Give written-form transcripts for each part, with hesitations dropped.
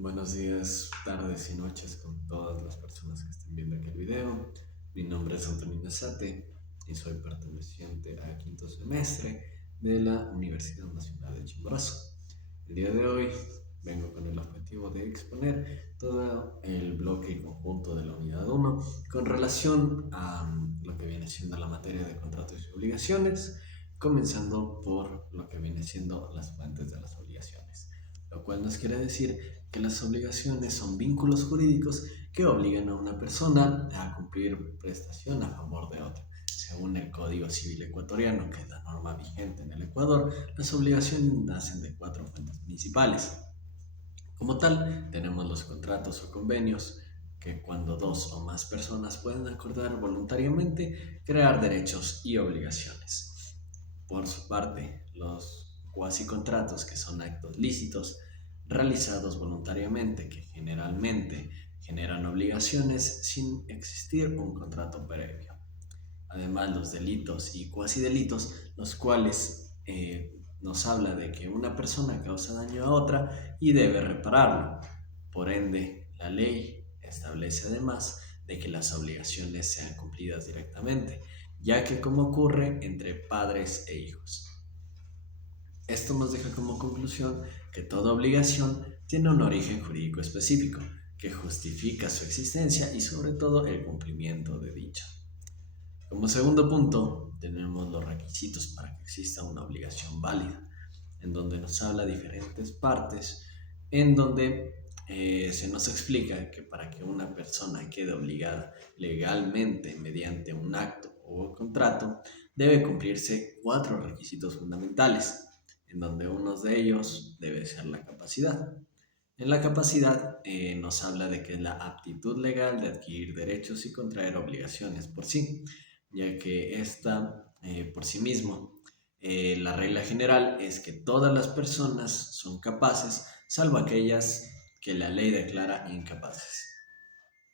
Buenos días, tardes y noches con todas las personas que estén viendo aquí el video. Mi nombre es Antonio Nesate y soy perteneciente al quinto semestre de la Universidad Nacional de Chimborazo. El día de hoy vengo con el objetivo de exponer todo el bloque y conjunto de la unidad 1 con relación a lo que viene siendo la materia de contratos y obligaciones, comenzando por lo que viene siendo las fuentes de las obligaciones, lo cual nos quiere decir que las obligaciones son vínculos jurídicos que obligan a una persona a cumplir prestación a favor de otra. Según el Código Civil ecuatoriano, que es la norma vigente en el Ecuador, las obligaciones nacen de 4 fuentes principales. Como tal, tenemos los contratos o convenios, que cuando dos o más personas pueden acordar voluntariamente crear derechos y obligaciones. Por su parte, los cuasicontratos, que son actos lícitos realizados voluntariamente, que generalmente generan obligaciones sin existir un contrato previo. Además, los delitos y cuasidelitos, los cuales nos habla de que una persona causa daño a otra y debe repararlo. Por ende, la ley establece además de que las obligaciones sean cumplidas directamente, ya que como ocurre entre padres e hijos. Esto nos deja como conclusión que toda obligación tiene un origen jurídico específico, que justifica su existencia y sobre todo el cumplimiento de dicha. Como segundo punto, tenemos los requisitos para que exista una obligación válida, en donde nos habla diferentes partes, en donde se nos explica que para que una persona quede obligada legalmente mediante un acto o contrato, debe cumplirse 4 requisitos fundamentales, en donde uno de ellos debe ser la capacidad. En la capacidad nos habla de que es la aptitud legal de adquirir derechos y contraer obligaciones por sí, ya que esta por sí mismo, la regla general es que todas las personas son capaces, salvo aquellas que la ley declara incapaces.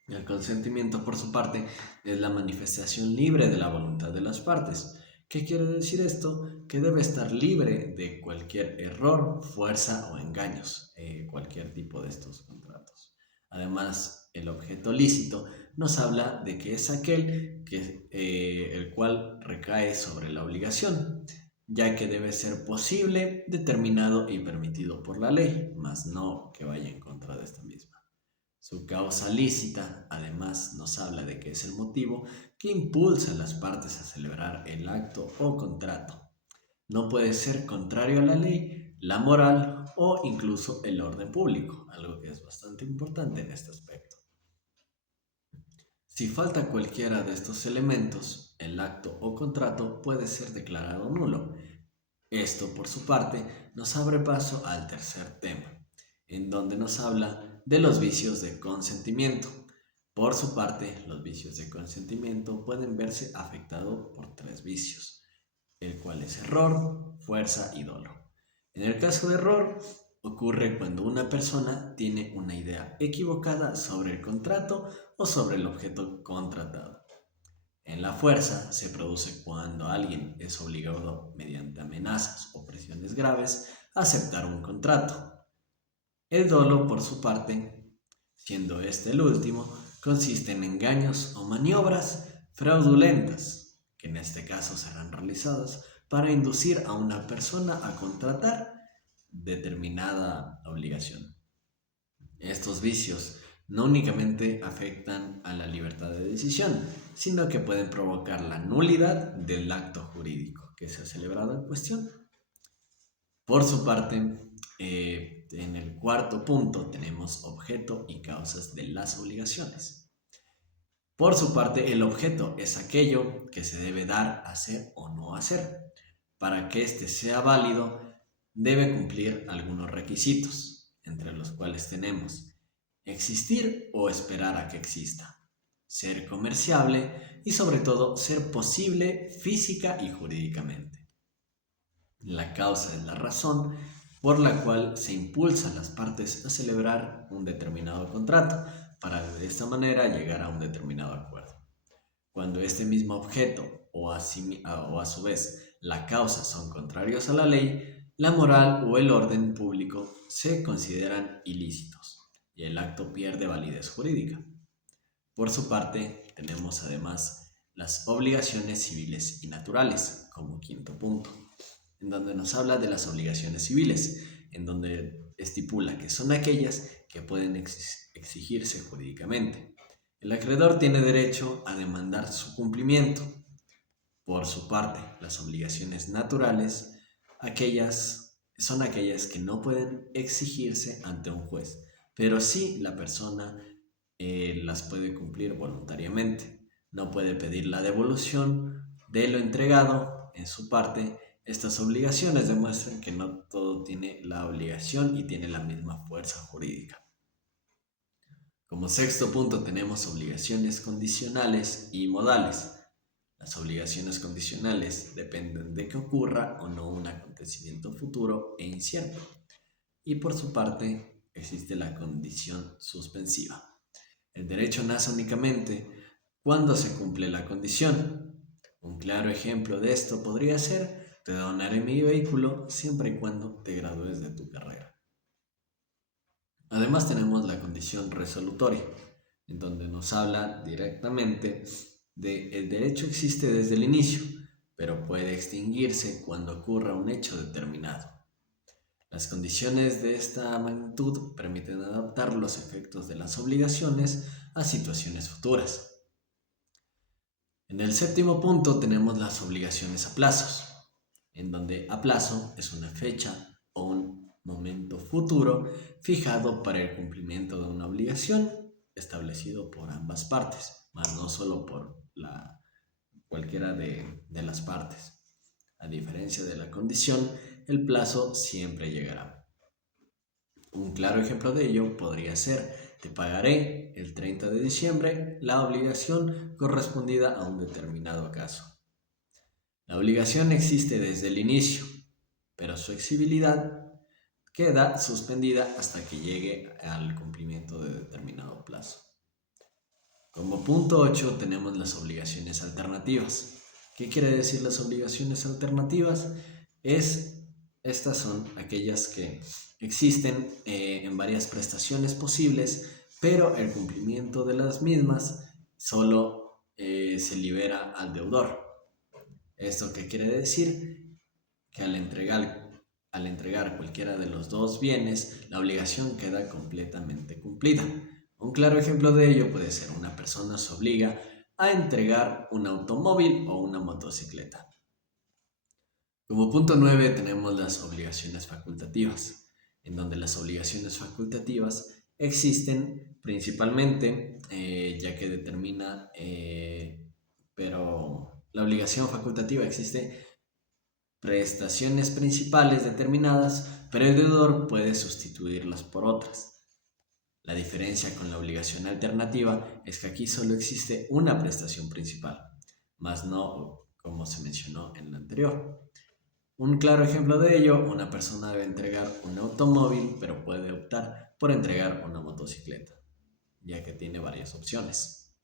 El consentimiento, por su parte, es la manifestación libre de la voluntad de las partes. ¿Qué quiere decir esto? Que debe estar libre de cualquier error, fuerza o engaños, cualquier tipo de estos contratos. Además, el objeto lícito nos habla de que es aquel el cual recae sobre la obligación, ya que debe ser posible, determinado y permitido por la ley, mas no que vaya en contra de esta misma. Su causa lícita, además, nos habla de que es el motivo que impulsa a las partes a celebrar el acto o contrato. No puede ser contrario a la ley, la moral o incluso el orden público, algo que es bastante importante en este aspecto. Si falta cualquiera de estos elementos, el acto o contrato puede ser declarado nulo. Esto, por su parte, nos abre paso al tercer tema, en donde nos habla de los vicios de consentimiento. Por su parte, los vicios de consentimiento pueden verse afectados por 3 vicios, el cual es error, fuerza y dolo. En el caso de error, ocurre cuando una persona tiene una idea equivocada sobre el contrato o sobre el objeto contratado. En la fuerza se produce cuando alguien es obligado mediante amenazas o presiones graves a aceptar un contrato. El dolo, por su parte, siendo este el último, consiste en engaños o maniobras fraudulentas, que en este caso serán realizadas para inducir a una persona a contratar determinada obligación. Estos vicios no únicamente afectan a la libertad de decisión, sino que pueden provocar la nulidad del acto jurídico que se ha celebrado en cuestión. Por su parte, en el cuarto punto tenemos objeto y causas de las obligaciones. Por su parte, el objeto es aquello que se debe dar, hacer o no hacer. Para que éste sea válido, debe cumplir algunos requisitos, entre los cuales tenemos existir o esperar a que exista, ser comerciable y sobre todo ser posible física y jurídicamente. La causa es la razón por la cual se impulsa a las partes a celebrar un determinado contrato para de esta manera llegar a un determinado acuerdo. Cuando este mismo objeto o a su vez la causa son contrarios a la ley, la moral o el orden público se consideran ilícitos. y el acto pierde validez jurídica. Por su parte, tenemos además las obligaciones civiles y naturales como quinto punto, en donde nos habla de las obligaciones civiles, en donde estipula que son aquellas que pueden exigirse jurídicamente. El acreedor tiene derecho a demandar su cumplimiento. Por su parte, las obligaciones naturales, son aquellas que no pueden exigirse ante un juez, pero sí la persona las puede cumplir voluntariamente. No puede pedir la devolución de lo entregado. En su parte, estas obligaciones demuestran que no todo tiene la obligación y tiene la misma fuerza jurídica. Como sexto punto tenemos obligaciones condicionales y modales. Las obligaciones condicionales dependen de que ocurra o no un acontecimiento futuro e incierto. Y por su parte existe la condición suspensiva. El derecho nace únicamente cuando se cumple la condición. Un claro ejemplo de esto podría ser: te donaré mi vehículo siempre y cuando te gradúes de tu carrera. Además tenemos la condición resolutoria, en donde nos habla directamente de el derecho existe desde el inicio, pero puede extinguirse cuando ocurra un hecho determinado. Las condiciones de esta magnitud permiten adaptar los efectos de las obligaciones a situaciones futuras. En el séptimo punto tenemos las obligaciones a plazos, en donde a plazo es una fecha o un momento futuro fijado para el cumplimiento de una obligación establecido por ambas partes, más no solo por cualquiera de las partes. A diferencia de la condición, el plazo siempre llegará. Un claro ejemplo de ello podría ser: te pagaré el 30 de diciembre la obligación correspondida a un determinado caso. La obligación existe desde el inicio, pero su exigibilidad queda suspendida hasta que llegue al cumplimiento de determinado plazo. Como punto 8 tenemos las obligaciones alternativas. ¿Qué quiere decir las obligaciones alternativas? Estas son aquellas que existen en varias prestaciones posibles, pero el cumplimiento de las mismas solo se libera al deudor. ¿Esto qué quiere decir? Que al entregar cualquiera de los dos bienes, la obligación queda completamente cumplida. Un claro ejemplo de ello puede ser: una persona se obliga a entregar un automóvil o una motocicleta. Como punto 9 tenemos las obligaciones facultativas, en donde las obligaciones facultativas existen principalmente, ya que determina, pero la obligación facultativa existe prestaciones principales determinadas, pero el deudor puede sustituirlas por otras. La diferencia con la obligación alternativa es que aquí solo existe una prestación principal, más no como se mencionó en la anterior. Un claro ejemplo de ello: una persona debe entregar un automóvil, pero puede optar por entregar una motocicleta, ya que tiene varias opciones.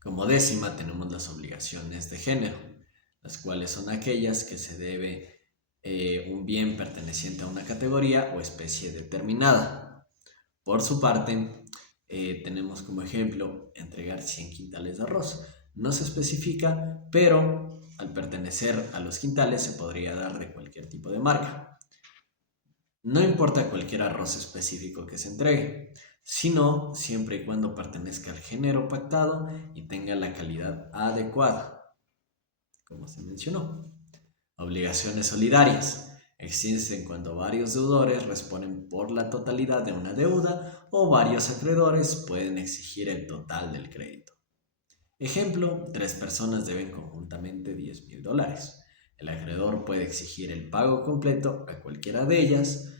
Como décima tenemos las obligaciones de género, las cuales son aquellas que se debe un bien perteneciente a una categoría o especie determinada. Por su parte, tenemos como ejemplo entregar 100 quintales de arroz. No se especifica, pero al pertenecer a los quintales se podría dar de cualquier tipo de marca. No importa cualquier arroz específico que se entregue, sino siempre y cuando pertenezca al género pactado y tenga la calidad adecuada, como se mencionó. Obligaciones solidarias. Existen cuando varios deudores responden por la totalidad de una deuda o varios acreedores pueden exigir el total del crédito. Ejemplo: 3 personas deben conjuntamente $10,000. El acreedor puede exigir el pago completo a cualquiera de ellas,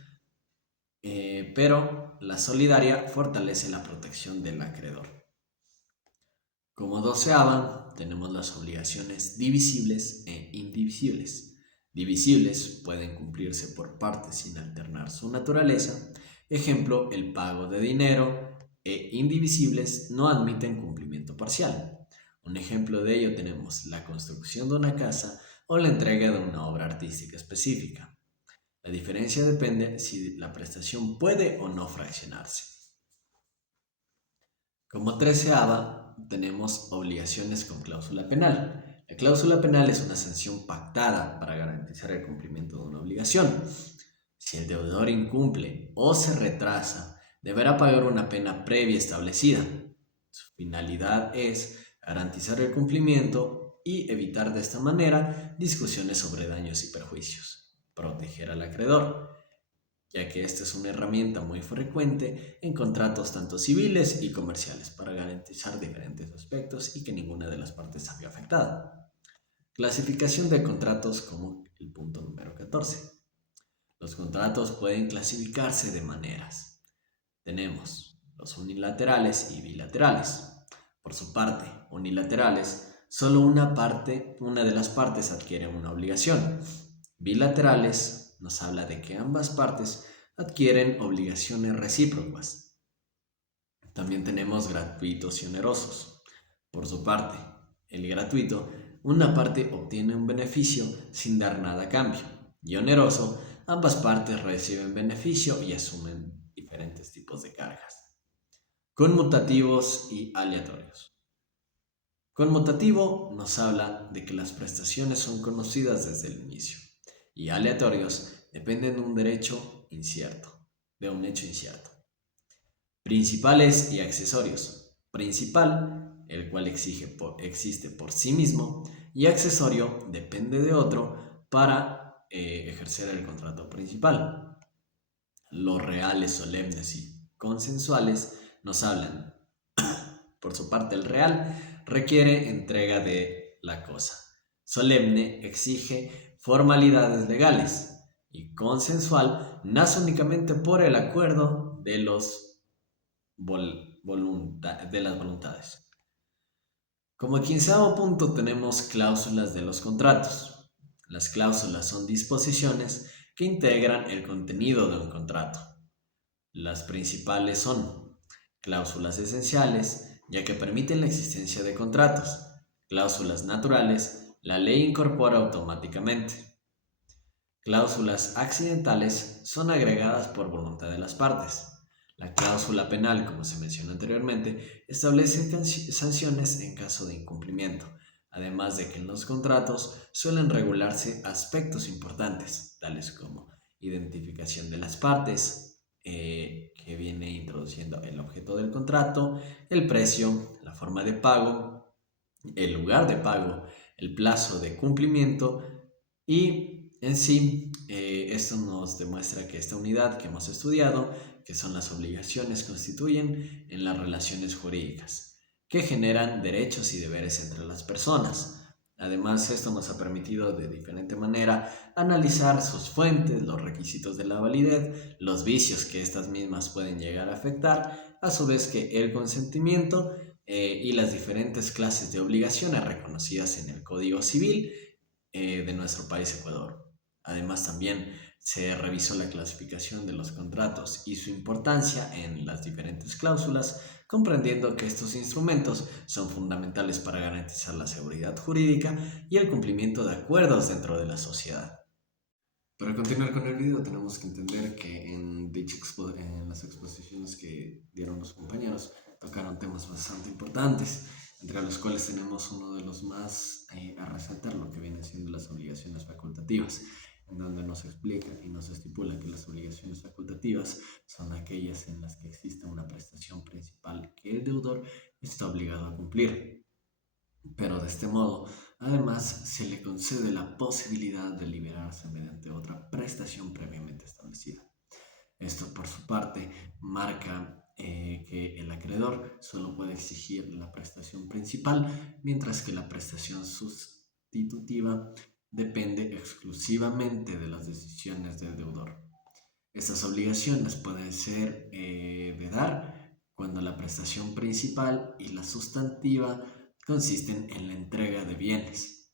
pero la solidaria fortalece la protección del acreedor. Como 12ª, tenemos las obligaciones divisibles e indivisibles. Divisibles pueden cumplirse por partes sin alternar su naturaleza. Ejemplo: el pago de dinero. Indivisibles no admiten cumplimiento parcial. Un ejemplo de ello tenemos la construcción de una casa o la entrega de una obra artística específica. La diferencia depende si la prestación puede o no fraccionarse. Como treceava, tenemos obligaciones con cláusula penal. La cláusula penal es una sanción pactada para garantizar el cumplimiento de una obligación. Si el deudor incumple o se retrasa, deberá pagar una pena previa establecida. Su finalidad es garantizar el cumplimiento y evitar de esta manera discusiones sobre daños y perjuicios. Proteger al acreedor, ya que esta es una herramienta muy frecuente en contratos tanto civiles y comerciales para garantizar diferentes aspectos y que ninguna de las partes salga afectada. Clasificación de contratos como el punto número 14. Los contratos pueden clasificarse de maneras. Tenemos los unilaterales y bilaterales. Por su parte, unilaterales, solo una de las partes adquiere una obligación. Bilaterales nos habla de que ambas partes adquieren obligaciones recíprocas. También tenemos gratuitos y onerosos. Por su parte, el gratuito, una parte obtiene un beneficio sin dar nada a cambio. Y oneroso, ambas partes reciben beneficio y asumen diferentes tipos de cargas. Conmutativos y aleatorios. Conmutativo nos habla de que las prestaciones son conocidas desde el inicio y aleatorios dependen de un hecho incierto. Principales y accesorios. Principal, el cual existe por sí mismo, y accesorio depende de otro para ejercer el contrato principal. Los reales, solemnes y consensuales nos hablan. Por su parte, el real requiere entrega de la cosa. Solemne exige formalidades legales y consensual nace únicamente por el acuerdo de las voluntades. Como quinceavo punto tenemos cláusulas de los contratos. Las cláusulas son disposiciones que integran el contenido de un contrato. Las principales son cláusulas esenciales, ya que permiten la existencia de contratos. Cláusulas naturales, la ley incorpora automáticamente. Cláusulas accidentales son agregadas por voluntad de las partes. La cláusula penal, como se mencionó anteriormente, establece sanciones en caso de incumplimiento, además de que en los contratos suelen regularse aspectos importantes, tales como identificación de las partes, que viene introduciendo el objeto del contrato, el precio, la forma de pago, el lugar de pago, el plazo de cumplimiento y en sí esto nos demuestra que esta unidad que hemos estudiado, que son las obligaciones, constituyen en las relaciones jurídicas que generan derechos y deberes entre las personas. Además, esto nos ha permitido de diferente manera analizar sus fuentes, los requisitos de la validez, los vicios que estas mismas pueden llegar a afectar, a su vez que el consentimiento y las diferentes clases de obligaciones reconocidas en el Código Civil de nuestro país Ecuador. Además, también se revisó la clasificación de los contratos y su importancia en las diferentes cláusulas, comprendiendo que estos instrumentos son fundamentales para garantizar la seguridad jurídica y el cumplimiento de acuerdos dentro de la sociedad. Para continuar con el video tenemos que entender que en las exposiciones que dieron los compañeros tocaron temas bastante importantes, entre los cuales tenemos uno de los más a resaltar, lo que vienen siendo las obligaciones facultativas, en donde nos explica y nos estipula que las obligaciones facultativas son aquellas en las que existe una prestación principal que el deudor está obligado a cumplir. Pero de este modo, además, se le concede la posibilidad de liberarse mediante otra prestación previamente establecida. Esto, por su parte, marca que el acreedor solo puede exigir la prestación principal, mientras que la prestación sustitutiva depende exclusivamente de las decisiones del deudor. Estas obligaciones pueden ser de dar cuando la prestación principal y la sustantiva consisten en la entrega de bienes,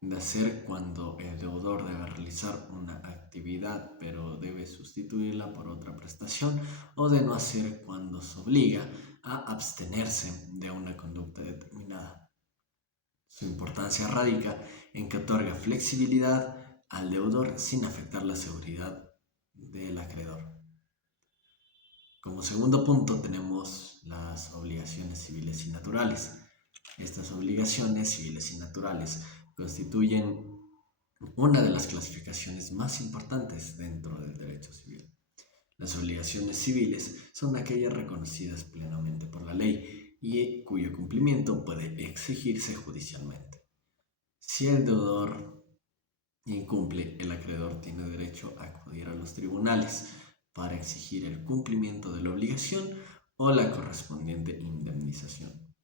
de hacer cuando el deudor debe realizar una actividad pero debe sustituirla por otra prestación, o de no hacer cuando se obliga a abstenerse de una conducta determinada. Su importancia radica en que otorga flexibilidad al deudor sin afectar la seguridad del acreedor. Como segundo punto tenemos las obligaciones civiles y naturales. Estas obligaciones civiles y naturales constituyen una de las clasificaciones más importantes dentro del derecho civil. Las obligaciones civiles son aquellas reconocidas plenamente por la ley y cuyo cumplimiento puede exigirse judicialmente. Si el deudor incumple, el acreedor tiene derecho a acudir a los tribunales para exigir el cumplimiento de la obligación o la correspondiente indemnización.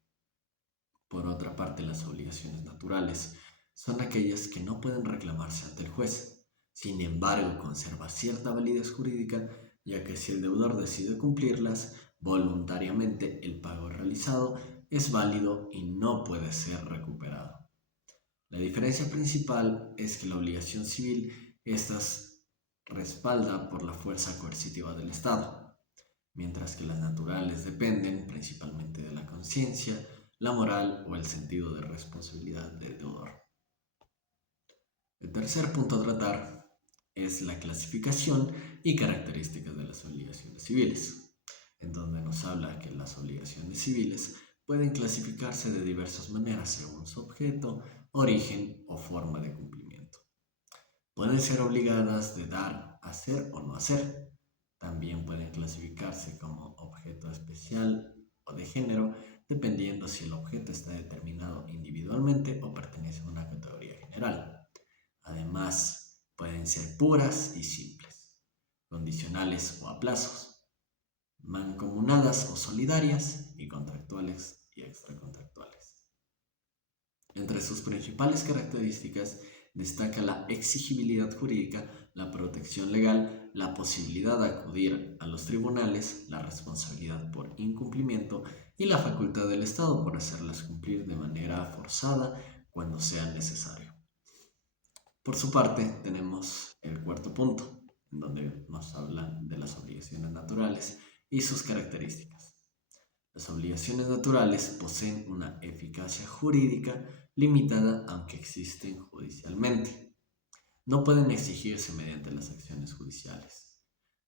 Por otra parte, las obligaciones naturales son aquellas que no pueden reclamarse ante el juez. Sin embargo, conserva cierta validez jurídica, ya que si el deudor decide cumplirlas voluntariamente, el pago realizado es válido y no puede ser recuperado. La diferencia principal es que la obligación civil estas respalda por la fuerza coercitiva del Estado, mientras que las naturales dependen principalmente de la conciencia, la moral o el sentido de responsabilidad del deudor. El tercer punto a tratar es la clasificación y características de las obligaciones civiles, en donde nos habla que las obligaciones civiles pueden clasificarse de diversas maneras según su objeto, origen o forma de cumplimiento. Pueden ser obligadas de dar, hacer o no hacer. También pueden clasificarse como objeto especial o de género, dependiendo si el objeto está determinado individualmente o pertenece a una categoría general. Además, pueden ser puras y simples, condicionales o a plazos, mancomunadas o solidarias y contractuales y extracontractuales. Entre sus principales características destaca la exigibilidad jurídica, la protección legal, la posibilidad de acudir a los tribunales, la responsabilidad por incumplimiento y la facultad del Estado por hacerlas cumplir de manera forzada cuando sea necesario. Por su parte, tenemos el cuarto punto, en donde nos habla de las obligaciones naturales y sus características. Las obligaciones naturales poseen una eficacia jurídica limitada aunque existen judicialmente. No pueden exigirse mediante las acciones judiciales.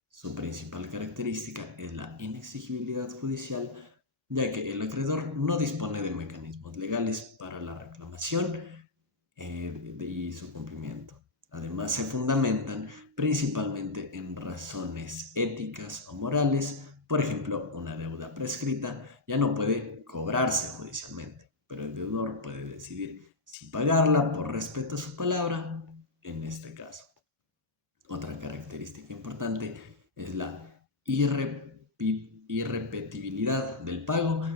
Su principal característica es la inexigibilidad judicial, ya que el acreedor no dispone de mecanismos legales para la reclamación y su cumplimiento. Además, se fundamentan principalmente en razones éticas o morales. Por ejemplo, una deuda prescrita ya no puede cobrarse judicialmente, pero el deudor puede decidir si pagarla por respeto a su palabra en este caso. Otra característica importante es la irrepetibilidad del pago,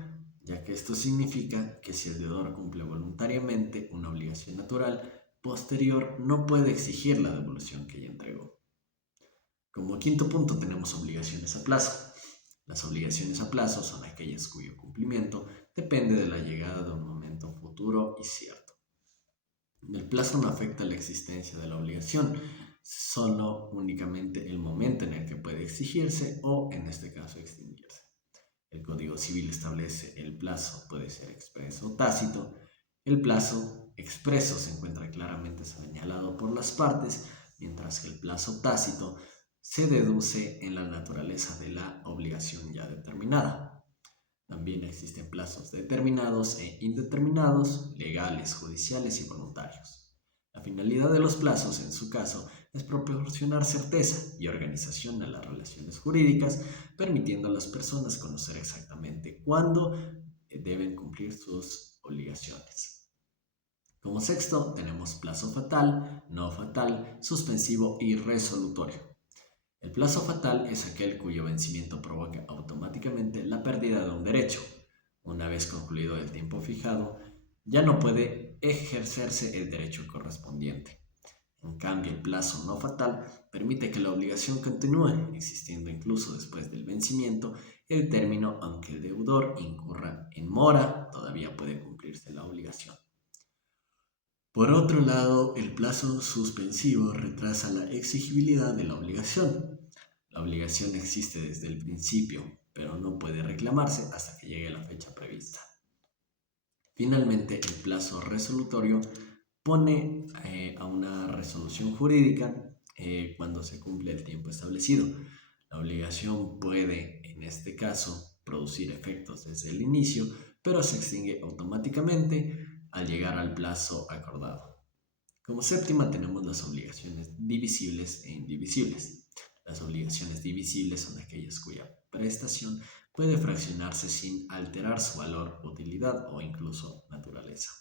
ya que esto significa que si el deudor cumple voluntariamente una obligación natural, posterior no puede exigir la devolución que ya entregó. Como quinto punto tenemos obligaciones a plazo. Las obligaciones a plazo son aquellas cuyo cumplimiento depende de la llegada de un momento futuro y cierto. El plazo no afecta la existencia de la obligación, solo únicamente el momento en el que puede exigirse o, en este caso, extinguirse. El Código Civil establece el plazo puede ser expreso o tácito. El plazo expreso se encuentra claramente señalado por las partes, mientras que el plazo tácito se deduce en la naturaleza de la obligación ya determinada. También existen plazos determinados e indeterminados, legales, judiciales y voluntarios. La finalidad de los plazos, en su caso, es proporcionar certeza y organización a las relaciones jurídicas, permitiendo a las personas conocer exactamente cuándo deben cumplir sus obligaciones. Como sexto, tenemos plazo fatal, no fatal, suspensivo y resolutorio. El plazo fatal es aquel cuyo vencimiento provoca automáticamente la pérdida de un derecho. Una vez concluido el tiempo fijado, ya no puede ejercerse el derecho correspondiente. En cambio, el plazo no fatal permite que la obligación continúe, existiendo incluso después del vencimiento el término, aunque el deudor incurra en mora, todavía puede cumplirse la obligación. Por otro lado, el plazo suspensivo retrasa la exigibilidad de la obligación. La obligación existe desde el principio, pero no puede reclamarse hasta que llegue la fecha prevista. Finalmente, el plazo resolutorio pone a una resolución jurídica cuando se cumple el tiempo establecido. La obligación puede, en este caso, producir efectos desde el inicio, pero se extingue automáticamente al llegar al plazo acordado. Como séptima tenemos las obligaciones divisibles e indivisibles. Las obligaciones divisibles son aquellas cuya prestación puede fraccionarse sin alterar su valor, utilidad o incluso naturaleza.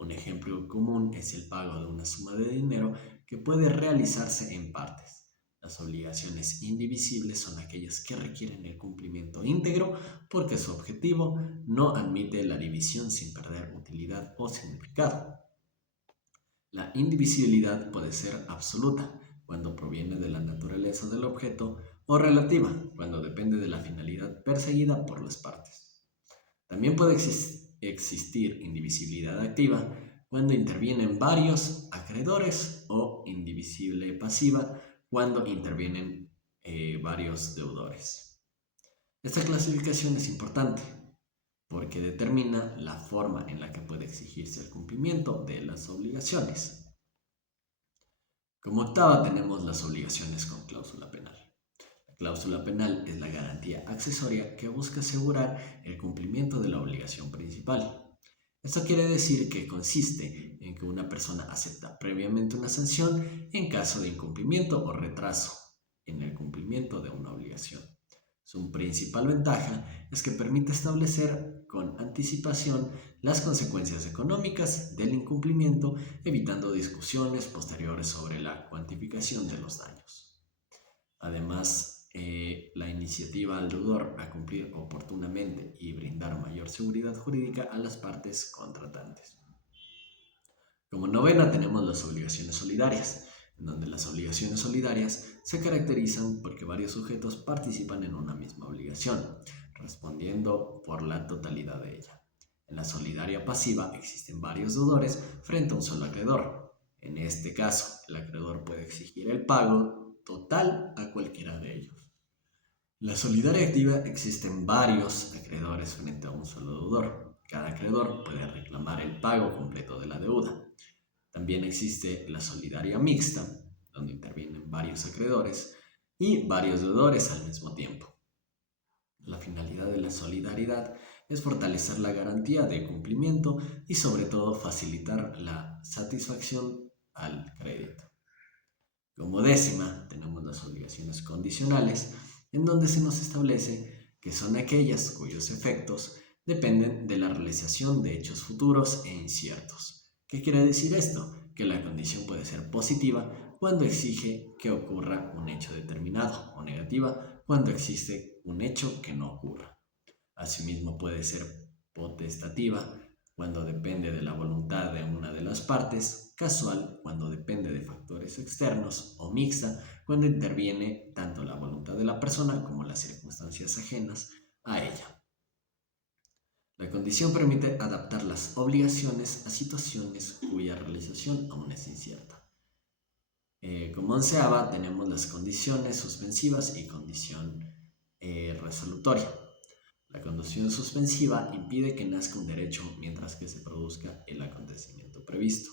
Un ejemplo común es el pago de una suma de dinero que puede realizarse en partes. Las obligaciones indivisibles son aquellas que requieren el cumplimiento íntegro porque su objetivo no admite la división sin perder utilidad o significado. La indivisibilidad puede ser absoluta cuando proviene de la naturaleza del objeto o relativa cuando depende de la finalidad perseguida por las partes. También puede existir indivisibilidad activa cuando intervienen varios acreedores o indivisible pasiva cuando intervienen varios deudores. Esta clasificación es importante porque determina la forma en la que puede exigirse el cumplimiento de las obligaciones. Como octava tenemos las obligaciones con cláusula penal. La cláusula penal es la garantía accesoria que busca asegurar el cumplimiento de la obligación principal. Esto quiere decir que consiste en que una persona acepta previamente una sanción en caso de incumplimiento o retraso en el cumplimiento de una obligación. Su principal ventaja es que permite establecer con anticipación las consecuencias económicas del incumplimiento, evitando discusiones posteriores sobre la cuantificación de los daños. Además, la iniciativa al deudor a cumplir oportunamente y brindar mayor seguridad jurídica a las partes contratantes. Como novena tenemos las obligaciones solidarias, en donde las obligaciones solidarias se caracterizan porque varios sujetos participan en una misma obligación, respondiendo por la totalidad de ella. En la solidaria pasiva existen varios deudores frente a un solo acreedor. En este caso, el acreedor puede exigir el pago total a cualquiera de ellos. En la solidaria activa existen varios acreedores frente a un solo deudor. Cada acreedor puede reclamar el pago completo de la deuda. También existe la solidaria mixta, donde intervienen varios acreedores y varios deudores al mismo tiempo. La finalidad de la solidaridad es fortalecer la garantía de cumplimiento y sobre todo facilitar la satisfacción al crédito. Como décima tenemos las obligaciones condicionales, en donde se nos establece que son aquellas cuyos efectos dependen de la realización de hechos futuros e inciertos. ¿Qué quiere decir esto? Que la condición puede ser positiva cuando exige que ocurra un hecho determinado o negativa cuando existe un hecho que no ocurra. Asimismo puede ser potestativa cuando depende de la voluntad de una de las partes, casual cuando depende de factores externos o mixta cuando interviene tanto la voluntad de la persona como las circunstancias ajenas a ella. La condición permite adaptar las obligaciones a situaciones cuya realización aún es incierta. Como onceava tenemos las condiciones suspensivas y condición resolutoria. La condición suspensiva impide que nazca un derecho mientras que se produzca el acontecimiento previsto.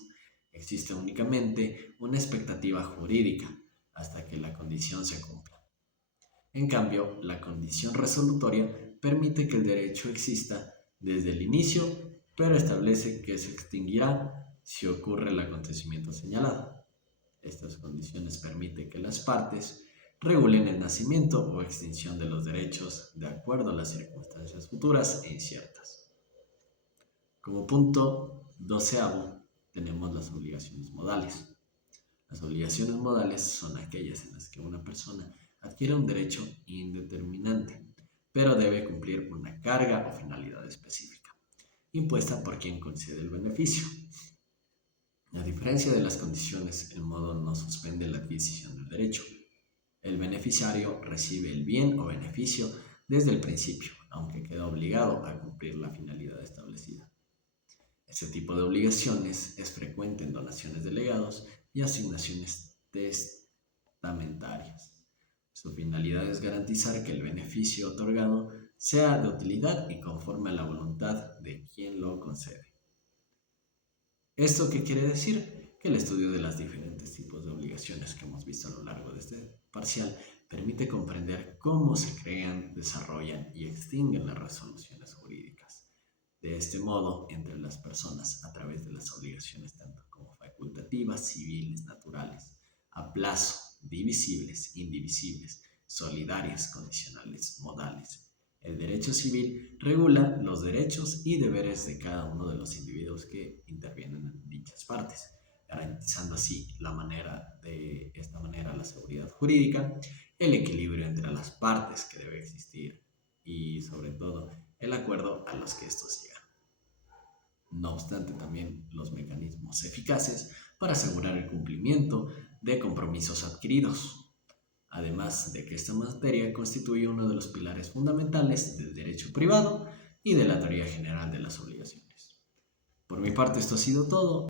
Existe únicamente una expectativa jurídica hasta que la condición se cumpla. En cambio, la condición resolutoria permite que el derecho exista desde el inicio, pero establece que se extinguirá si ocurre el acontecimiento señalado. Estas condiciones permiten que las partes regulen el nacimiento o extinción de los derechos de acuerdo a las circunstancias futuras e inciertas. Como punto 12avo tenemos las obligaciones modales. Las obligaciones modales son aquellas en las que una persona adquiere un derecho indeterminante, pero debe cumplir una carga o finalidad específica, impuesta por quien concede el beneficio. A diferencia de las condiciones, el modo no suspende la adquisición del derecho. El beneficiario recibe el bien o beneficio desde el principio, aunque queda obligado a cumplir la finalidad establecida. Este tipo de obligaciones es frecuente en donaciones de legados y asignaciones testamentarias. Su finalidad es garantizar que el beneficio otorgado sea de utilidad y conforme a la voluntad de quien lo concede. ¿Esto qué quiere decir? Que el estudio de los diferentes tipos de obligaciones que hemos visto a lo largo de este parcial permite comprender cómo se crean, desarrollan y extinguen las resoluciones jurídicas. De este modo, entre las personas, a través de las obligaciones tanto como facultativas, civiles, naturales, a plazo, divisibles, indivisibles, solidarias, condicionales, modales. El derecho civil regula los derechos y deberes de cada uno de los individuos que intervienen en dichas partes, garantizando así de esta manera la seguridad jurídica, el equilibrio entre las partes que debe existir y sobre todo el acuerdo a los que estos llegan. No obstante, también los mecanismos eficaces para asegurar el cumplimiento de compromisos adquiridos, además de que esta materia constituye uno de los pilares fundamentales del derecho privado y de la teoría general de las obligaciones. Por mi parte, esto ha sido todo.